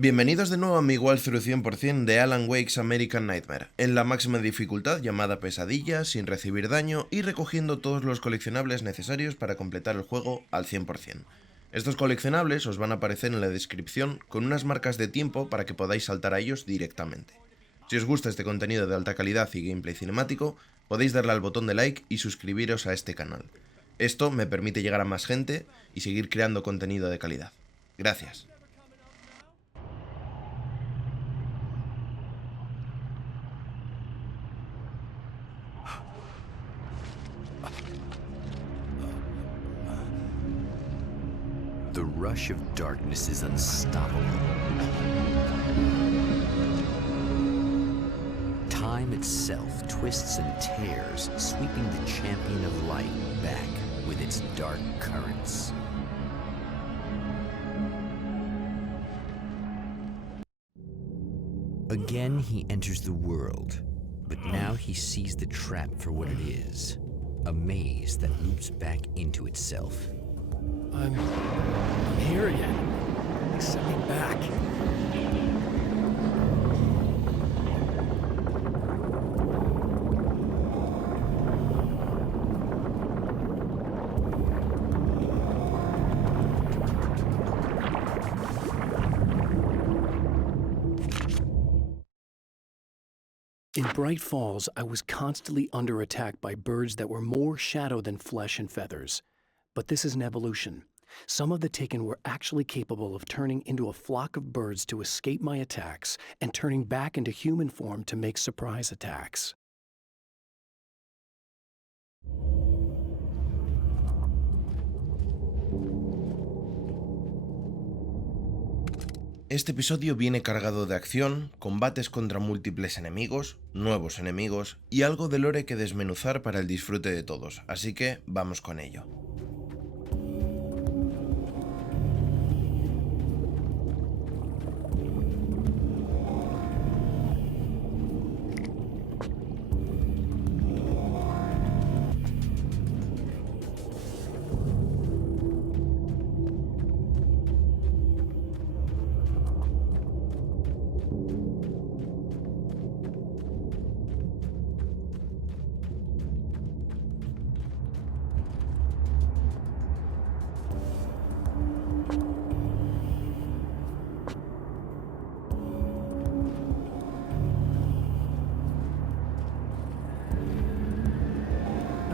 Bienvenidos de nuevo a mi walkthrough 100% de Alan Wake's American Nightmare, en la máxima dificultad llamada Pesadilla, sin recibir daño y recogiendo todos los coleccionables necesarios para completar el juego al 100%. Estos coleccionables os van a aparecer en la descripción con unas marcas de tiempo para que podáis saltar a ellos directamente. Si os gusta este contenido de alta calidad y gameplay cinemático, podéis darle al botón de like y suscribiros a este canal. Esto me permite llegar a más gente y seguir creando contenido de calidad. Gracias. The rush of darkness is unstoppable. Time itself twists and tears, sweeping the champion of light back with its dark currents. Again, he enters the world, but now he sees the trap for what it is, a maze that loops back into itself. I'm here again. Send me back. In Bright Falls, I was constantly under attack by birds that were more shadow than flesh and feathers. But this is an evolution. Some of the Taken were actually capable of turning into a flock of birds to escape my attacks and turning back into human form to make surprise attacks. Este episodio viene cargado de acción, combates contra múltiples enemigos, nuevos enemigos y algo de lore que desmenuzar para el disfrute de todos, así que vamos con ello.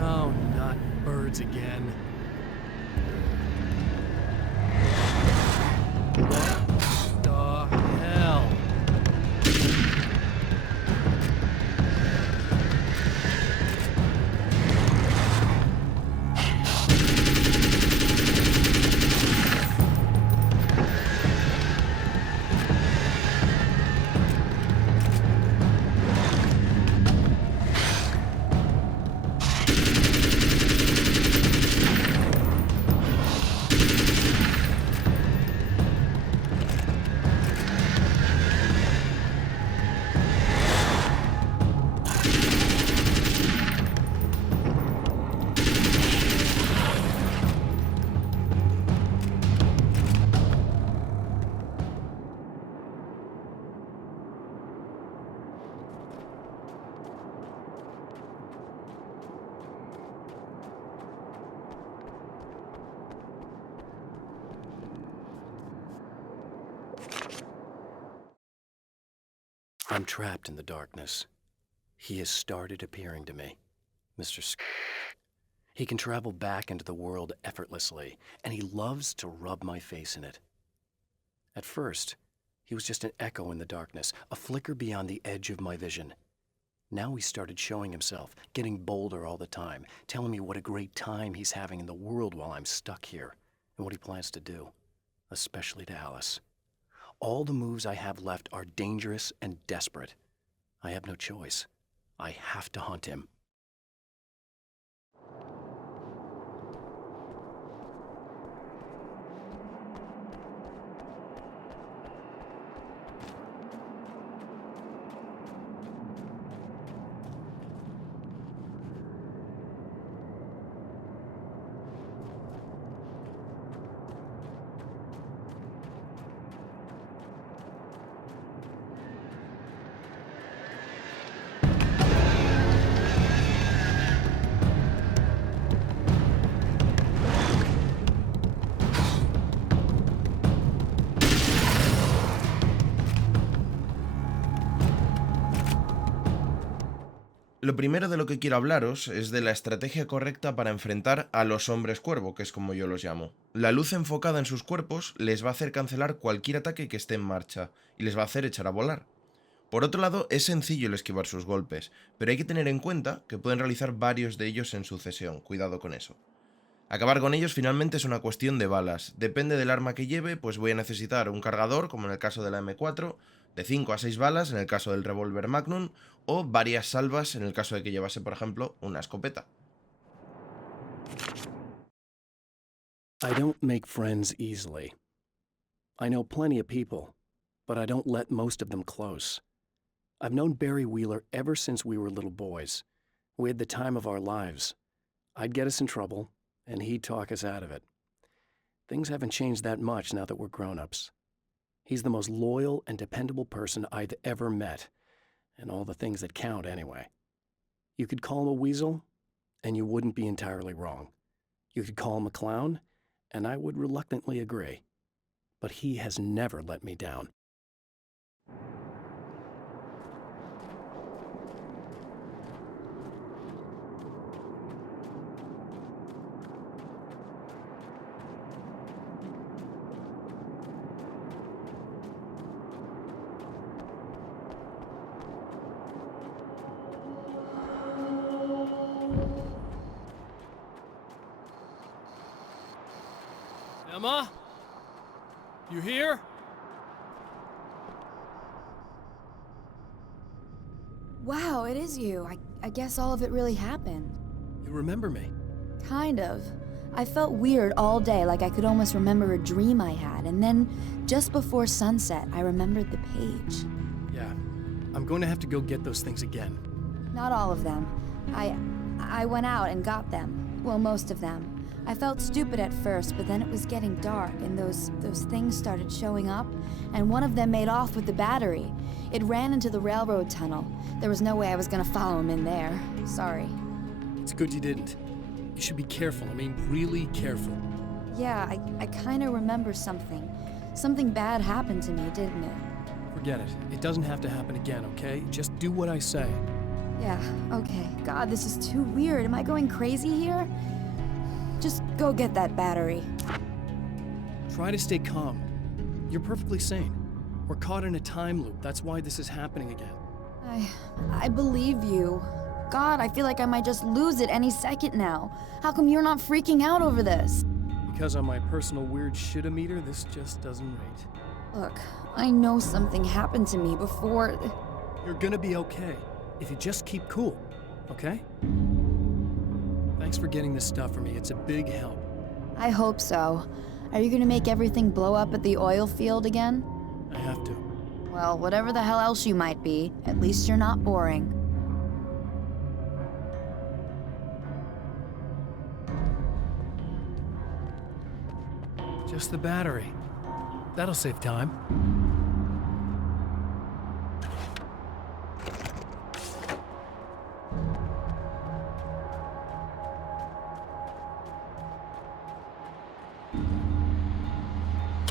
Oh, not birds again. What the hell? I'm trapped in the darkness. He has started appearing to me, Mr. He can travel back into the world effortlessly, and he loves to rub my face in it. At first, he was just an echo in the darkness, a flicker beyond the edge of my vision. Now he started showing himself, getting bolder all the time, telling me what a great time he's having in the world while I'm stuck here, and what he plans to do, especially to Alice. All the moves I have left are dangerous and desperate. I have no choice. I have to hunt him. Lo primero de lo que quiero hablaros es de la estrategia correcta para enfrentar a los hombres cuervo, que es como yo los llamo. La luz enfocada en sus cuerpos les va a hacer cancelar cualquier ataque que esté en marcha, y les va a hacer echar a volar. Por otro lado, es sencillo el esquivar sus golpes, pero hay que tener en cuenta que pueden realizar varios de ellos en sucesión, cuidado con eso. Acabar con ellos finalmente es una cuestión de balas, depende del arma que lleve, pues voy a necesitar un cargador, como en el caso de la M4, de 5 a 6 balas en el caso del revólver Magnum, o varias salvas en el caso de que llevase, por ejemplo, una escopeta. I don't make friends easily. I know plenty of people, but I don't let most of them close. I've known Barry Wheeler ever since we were little boys. We had the time of our lives. I'd get us in trouble, and he'd talk us out of it. Things haven't changed that much now that we're grown-ups. He's the most loyal and dependable person I've ever met, and all the things that count anyway. You could call him a weasel, and you wouldn't be entirely wrong. You could call him a clown, and I would reluctantly agree. But he has never let me down. Emma? You here? Wow, it is you. I guess all of it really happened. You remember me? Kind of. I felt weird all day, like I could almost remember a dream I had, and then, just before sunset, I remembered the page. Yeah. I'm going to have to go get those things again. Not all of them. I went out and got them. Well, most of them. I felt stupid at first, but then it was getting dark, and those things started showing up, and one of them made off with the battery. It ran into the railroad tunnel. There was no way I was gonna follow him in there. Sorry. It's good you didn't. You should be careful. I mean, really careful. Yeah, I kinda remember something. Something bad happened to me, didn't it? Forget it. It doesn't have to happen again, okay? Just do what I say. Yeah, okay. God, this is too weird. Am I going crazy here? Just go get that battery. Try to stay calm. You're perfectly sane. We're caught in a time loop. That's why this is happening again. I believe you. God, I feel like I might just lose it any second now. How come you're not freaking out over this? Because on my personal weird shit-o-meter, this just doesn't rate. Look, I know something happened to me before. You're gonna be okay, if you just keep cool, okay? Thanks for getting this stuff for me. It's a big help. I hope so. Are you gonna make everything blow up at the oil field again? I have to. Well, whatever the hell else you might be, at least you're not boring. Just the battery. That'll save time.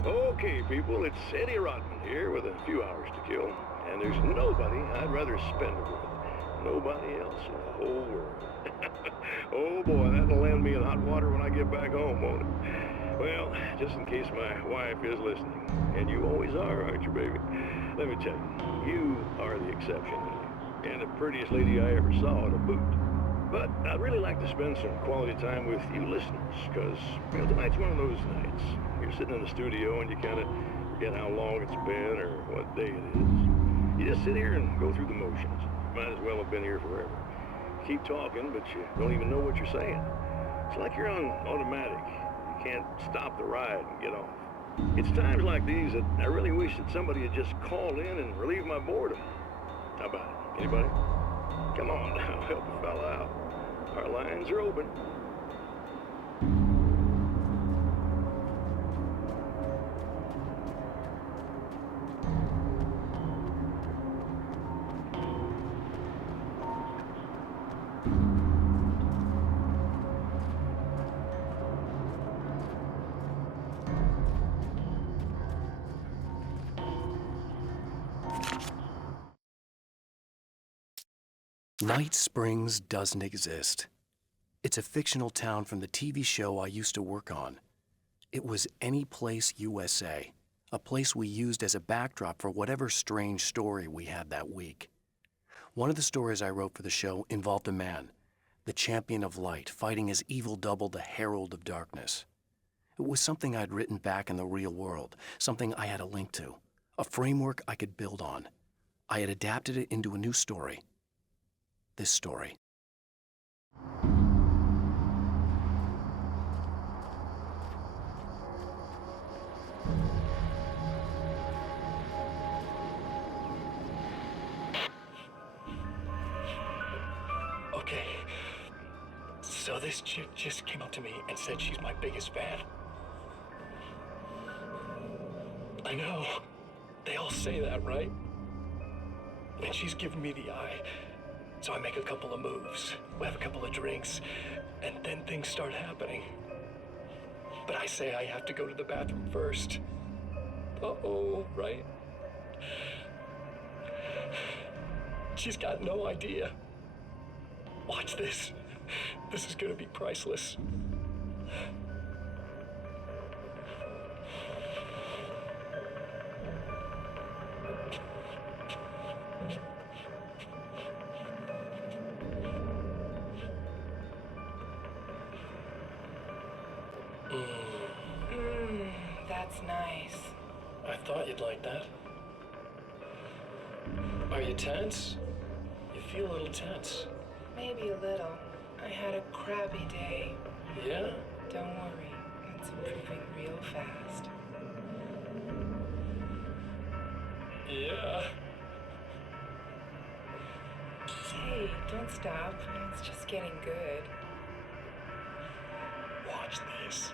Okay, people, it's Eddie Rodman here with a few hours to kill, and there's nobody I'd rather spend it with. Nobody else in the whole world. Oh boy, that'll land me in hot water when I get back home, won't it? Well, just in case my wife is listening, and you always are, aren't you, baby? Let me tell you, you are the exception, and the prettiest lady I ever saw at a boot. But I'd really like to spend some quality time with you listeners, because, tonight's one of those nights. You're sitting in the studio and you kind of forget how long it's been or what day it is. You just sit here and go through the motions. Might as well have been here forever. Keep talking, but you don't even know what you're saying. It's like you're on automatic. You can't stop the ride and get off. It's times like these that I really wish that somebody had just called in and relieved my boredom. How about it? Anybody? Come on now, help a fella out. Our lines are open. Night Springs doesn't exist. It's a fictional town from the TV show I used to work on. It was Any Place USA, a place we used as a backdrop for whatever strange story we had that week. One of the stories I wrote for the show involved a man, the champion of light, fighting his evil double, the herald of darkness. It was something I'd written back in the real world, something I had a link to, a framework I could build on. I had adapted it into a new story. This story. Okay, so this chick just came up to me and said she's my biggest fan. I know, they all say that, right? And she's giving me the eye. So I make a couple of moves, we have a couple of drinks, and then things start happening. But I say I have to go to the bathroom first. Uh-oh, right? She's got no idea. Watch this. This is gonna be priceless. That's nice. I thought you'd like that. Are you tense? You feel a little tense. Maybe a little. I had a crappy day. Yeah? Don't worry, it's improving real fast. Yeah. Hey, don't stop. It's just getting good. Watch this.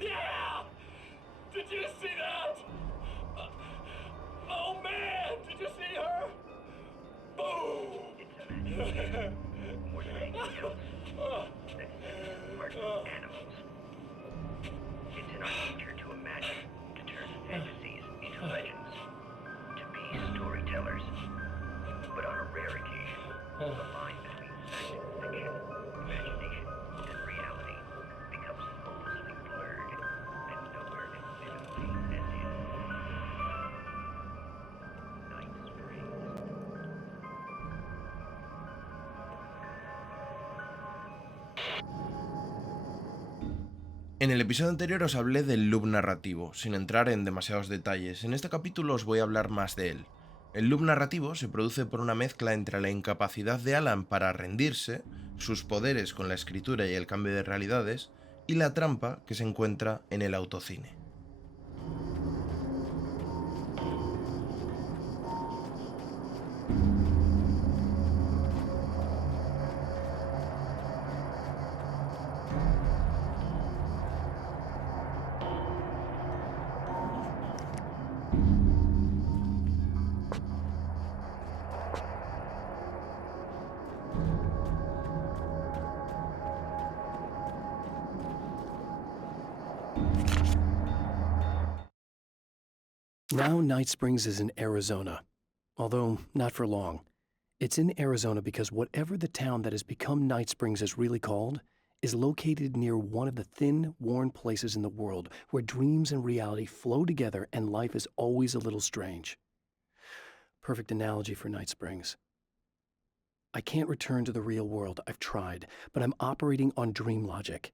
Yeah! Did you see that? Oh man, did you see her? Boom! More than anything else, that part of animals. It's in our nature to imagine, to turn fantasies into legends, to be storytellers. But on a rare occasion, the line between fact and fiction, imagination and reality becomes hopelessly blurred, and nowhere convincingly as in Night Springs. En el episodio anterior os hablé del loop narrativo, sin entrar en demasiados detalles. En este capítulo os voy a hablar más de él. El loop narrativo se produce por una mezcla entre la incapacidad de Alan para rendirse, sus poderes con la escritura y el cambio de realidades, y la trampa que se encuentra en el autocine. Now Night Springs is in Arizona, although not for long. It's in Arizona because whatever the town that has become Night Springs is really called is located near one of the thin, worn places in the world where dreams and reality flow together and life is always a little strange. Perfect analogy for Night Springs. I can't return to the real world, I've tried, but I'm operating on dream logic,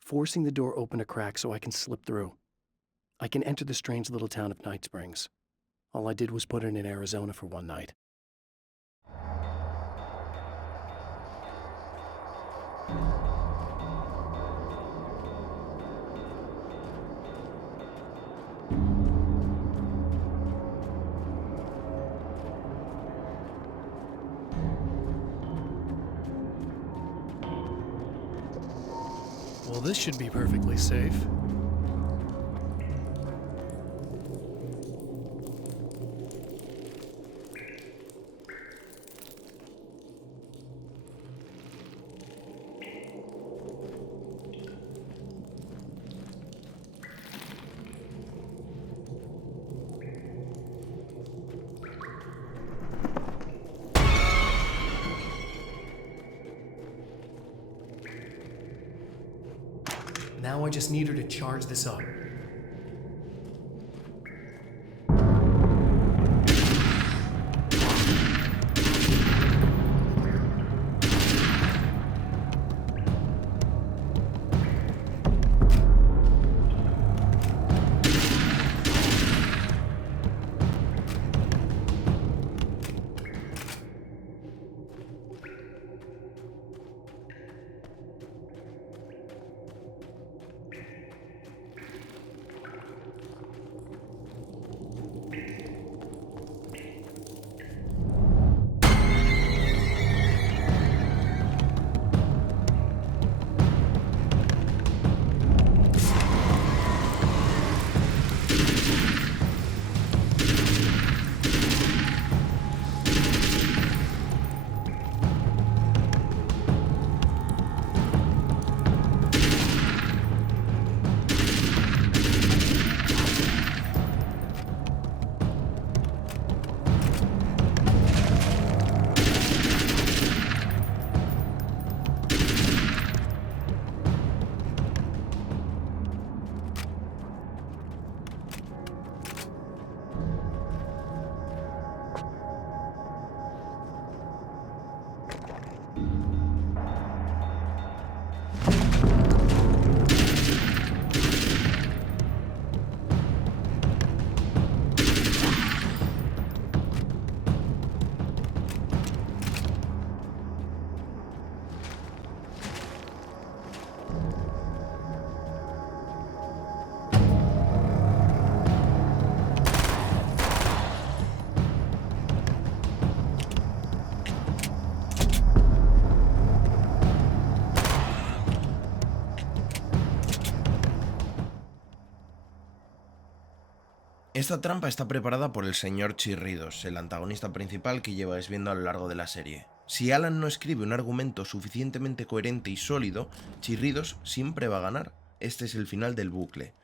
forcing the door open a crack so I can slip through. I can enter the strange little town of Night Springs. All I did was put it in Arizona for one night. Well, this should be perfectly safe. I just need her to charge this up. Esta trampa está preparada por el señor Chirridos, el antagonista principal que lleváis viendo a lo largo de la serie. Si Alan no escribe un argumento suficientemente coherente y sólido, Chirridos siempre va a ganar. Este es el final del bucle.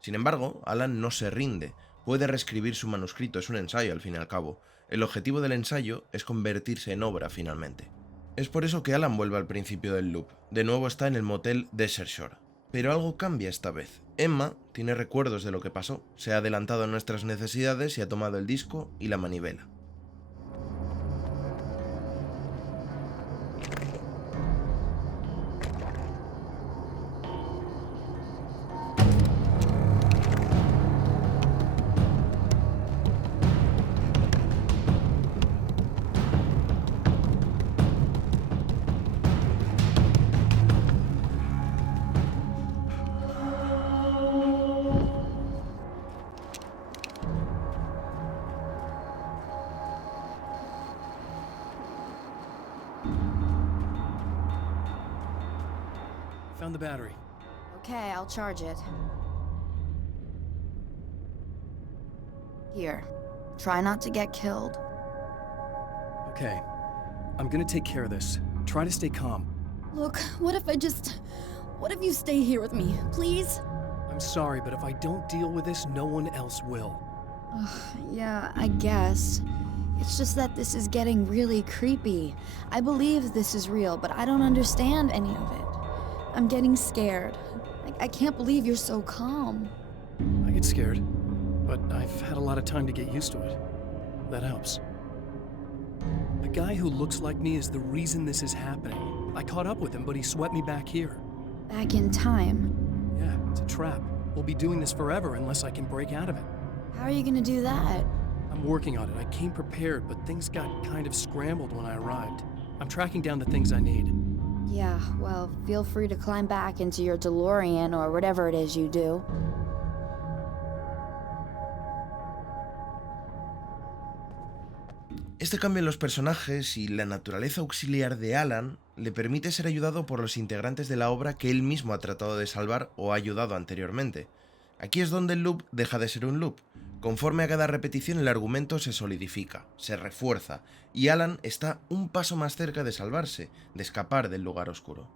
Sin embargo, Alan no se rinde, puede reescribir su manuscrito, es un ensayo al fin y al cabo. El objetivo del ensayo es convertirse en obra finalmente. Es por eso que Alan vuelve al principio del loop, de nuevo está en el motel Desert Shore. Pero algo cambia esta vez. Emma tiene recuerdos de lo que pasó, se ha adelantado a nuestras necesidades y ha tomado el disco y la manivela. Found the battery. Okay, I'll charge it. Here. Try not to get killed. Okay. I'm gonna take care of this. Try to stay calm. Look, what if you stay here with me, please? I'm sorry, but if I don't deal with this, no one else will. Yeah, I guess. It's just that this is getting really creepy. I believe this is real, but I don't understand any of it. I'm getting scared. I can't believe you're so calm. I get scared, but I've had a lot of time to get used to it. That helps. The guy who looks like me is the reason this is happening. I caught up with him, but he swept me back here. Back in time. Yeah, it's a trap. We'll be doing this forever unless I can break out of it. How are you gonna do that? I'm working on it. I came prepared, but things got kind of scrambled when I arrived. I'm tracking down the things I need. Yeah, well, feel free to climb back into your DeLorean or whatever it is you do. Este cambio en los personajes y la naturaleza auxiliar de Alan le permite ser ayudado por los integrantes de la obra que él mismo ha tratado de salvar o ha ayudado anteriormente. Aquí es donde el loop deja de ser un loop. Conforme a cada repetición el argumento se solidifica, se refuerza, y Alan está un paso más cerca de salvarse, de escapar del lugar oscuro.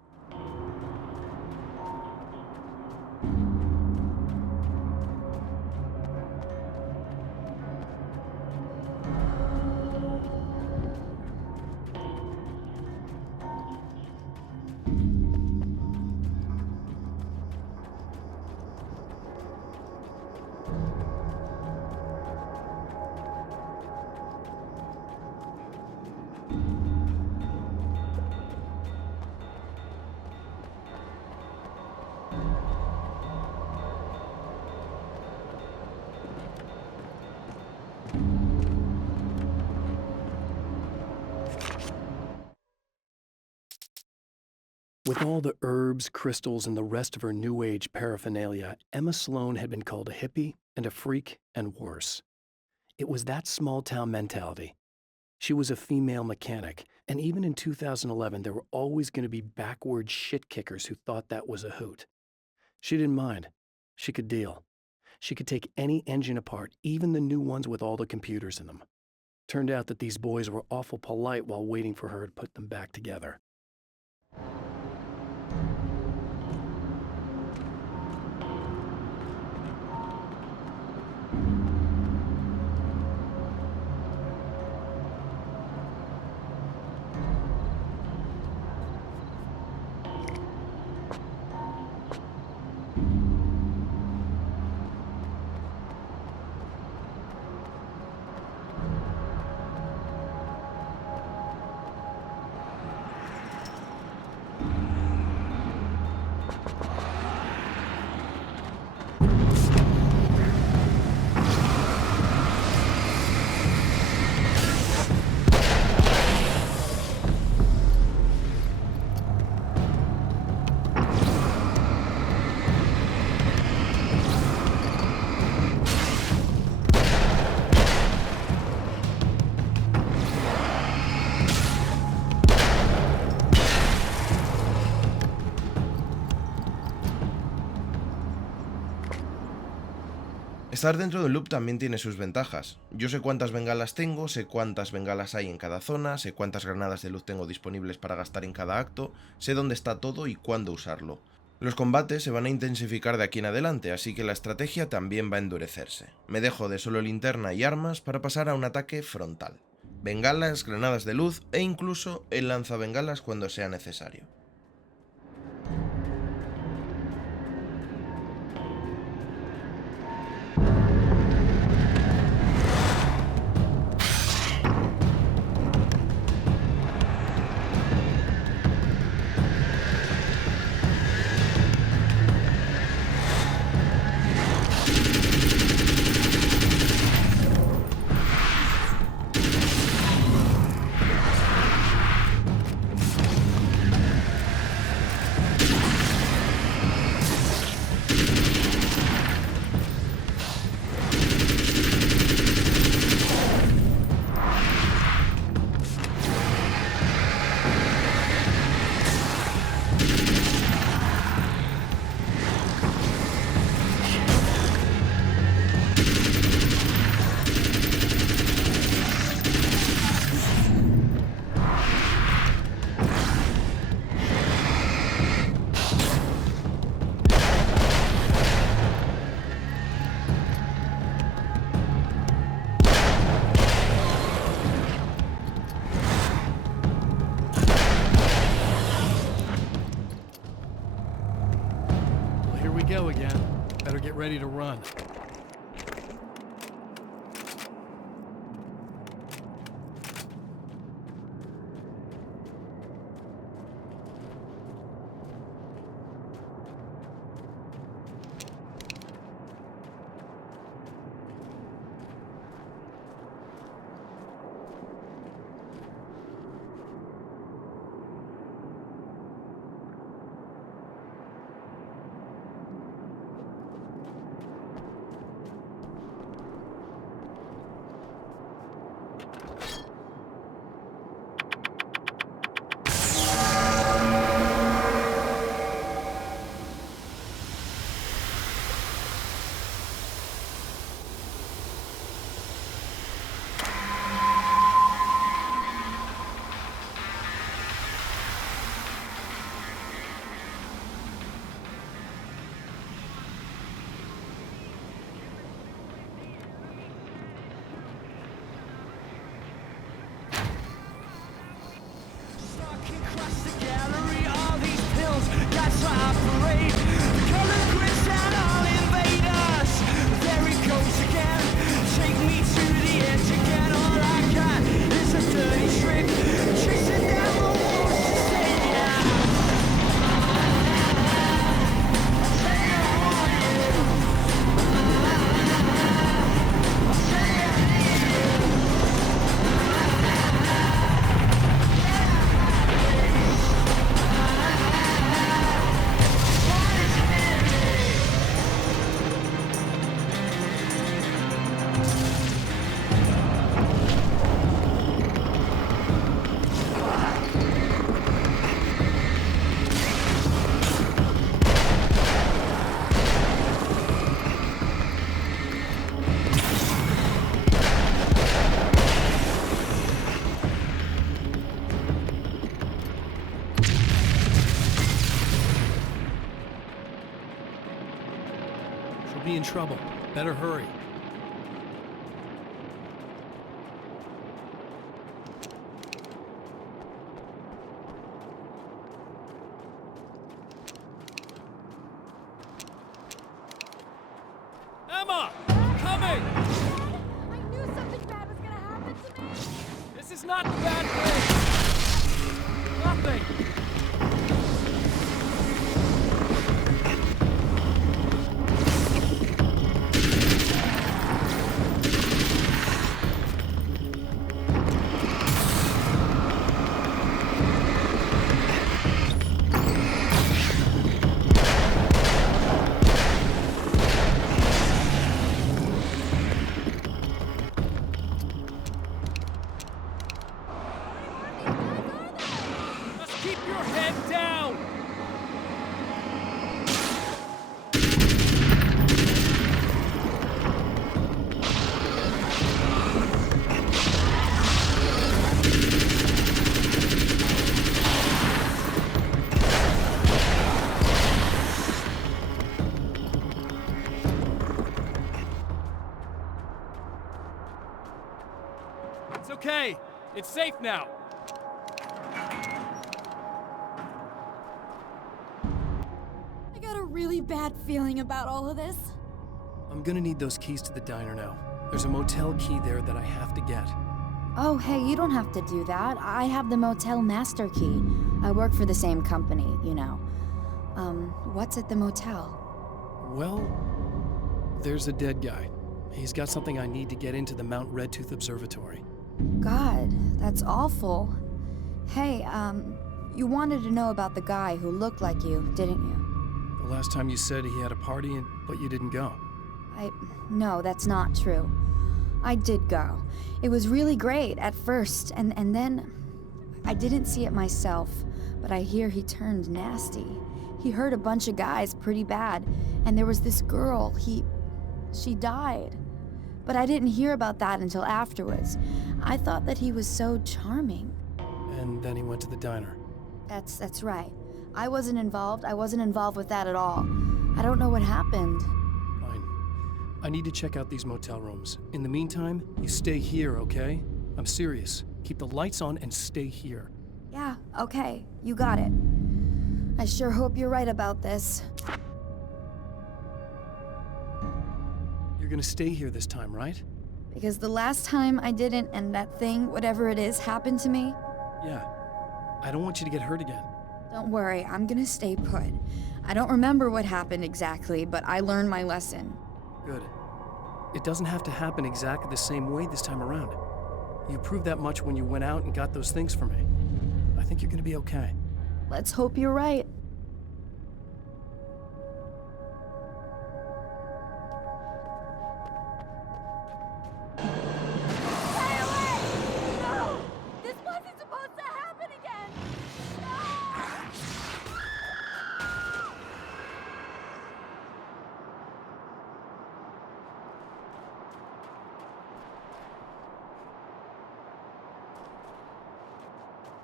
With all the herbs, crystals, and the rest of her New Age paraphernalia, Emma Sloan had been called a hippie and a freak and worse. It was that small-town mentality. She was a female mechanic, and even in 2011, there were always going to be backward shit-kickers who thought that was a hoot. She didn't mind. She could deal. She could take any engine apart, even the new ones with all the computers in them. Turned out that these boys were awful polite while waiting for her to put them back together. Estar dentro del loop también tiene sus ventajas. Yo sé cuántas bengalas tengo, sé cuántas bengalas hay en cada zona, sé cuántas granadas de luz tengo disponibles para gastar en cada acto, sé dónde está todo y cuándo usarlo. Los combates se van a intensificar de aquí en adelante, así que la estrategia también va a endurecerse. Me dejo de solo linterna y armas para pasar a un ataque frontal. Bengalas, granadas de luz e incluso el lanzabengalas cuando sea necesario. Go again. Better get ready to run. be in trouble. Better hurry. Emma! I'm coming! I knew something bad was gonna happen to me! This is not the bad thing! Nothing! Just keep your head down! It's okay. It's safe now. I got a really bad feeling about all of this. I'm gonna need those keys to the diner now. There's a motel key there that I have to get. Oh, hey, you don't have to do that. I have the motel master key. I work for the same company, you know. What's at the motel? Well, there's a dead guy. He's got something I need to get into the Mount Redtooth Observatory. God, that's awful. Hey, you wanted to know about the guy who looked like you, didn't you? The last time you said he had a party, but you didn't go. No, that's not true. I did go. It was really great at first, and then I didn't see it myself, but I hear he turned nasty. He hurt a bunch of guys pretty bad, and there was this girl, she died. But I didn't hear about that until afterwards. I thought that he was so charming. And then he went to the diner. That's right. I wasn't involved. I wasn't involved with that at all. I don't know what happened. Fine. I need to check out these motel rooms. In the meantime, you stay here, okay? I'm serious. Keep the lights on and stay here. Yeah, okay. You got it. I sure hope you're right about this. You're gonna stay here this time, right? Because the last time I didn't, and that thing, whatever it is, happened to me. Yeah. I don't want you to get hurt again. Don't worry, I'm gonna stay put. I don't remember what happened exactly, but I learned my lesson. Good. It doesn't have to happen exactly the same way this time around. You proved that much when you went out and got those things for me. I think you're gonna be okay. Let's hope you're right. Stay away! No! This wasn't supposed to happen again!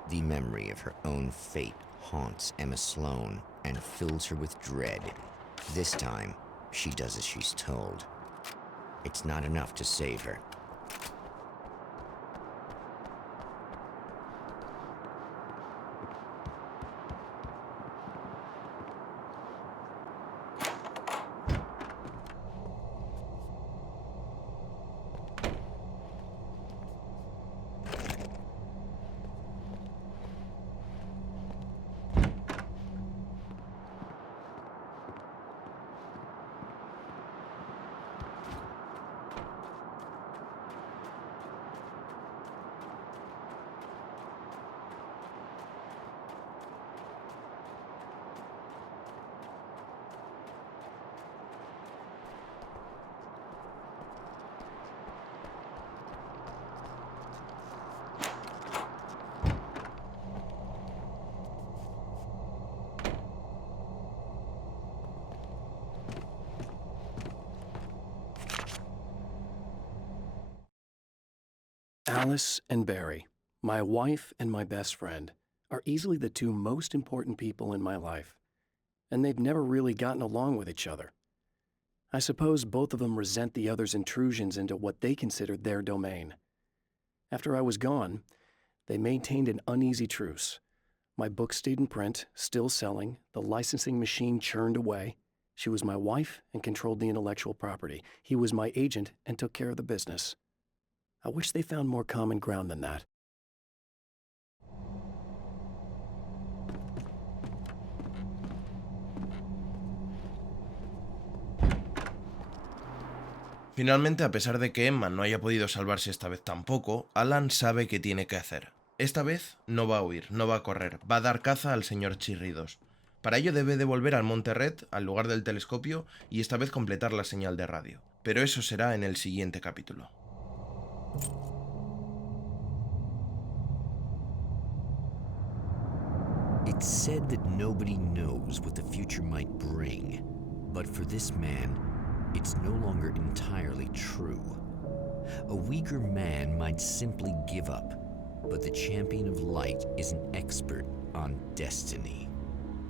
The memory of her own fate haunts Emma Sloan and fills her with dread. This time, she does as she's told. It's not enough to save her. Alice and Barry, my wife and my best friend, are easily the two most important people in my life, and they've never really gotten along with each other. I suppose both of them resent the other's intrusions into what they considered their domain. After I was gone, they maintained an uneasy truce. My book stayed in print, still selling, the licensing machine churned away. She was my wife and controlled the intellectual property. He was my agent and took care of the business. I wish they found more common ground than that. Finalmente, a pesar de que Emma no haya podido salvarse esta vez tampoco, Alan sabe qué tiene que hacer. Esta vez no va a huir, no va a correr, va a dar caza al señor Chirridos. Para ello debe de volver al Monte Red, al lugar del telescopio, y esta vez completar la señal de radio. Pero eso será en el siguiente capítulo. It's said that nobody knows what the future might bring, but for this man, it's no longer entirely true. A weaker man might simply give up, but the champion of light is an expert on destiny.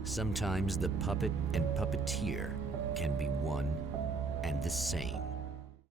Sometimes the puppet and puppeteer can be one and the same.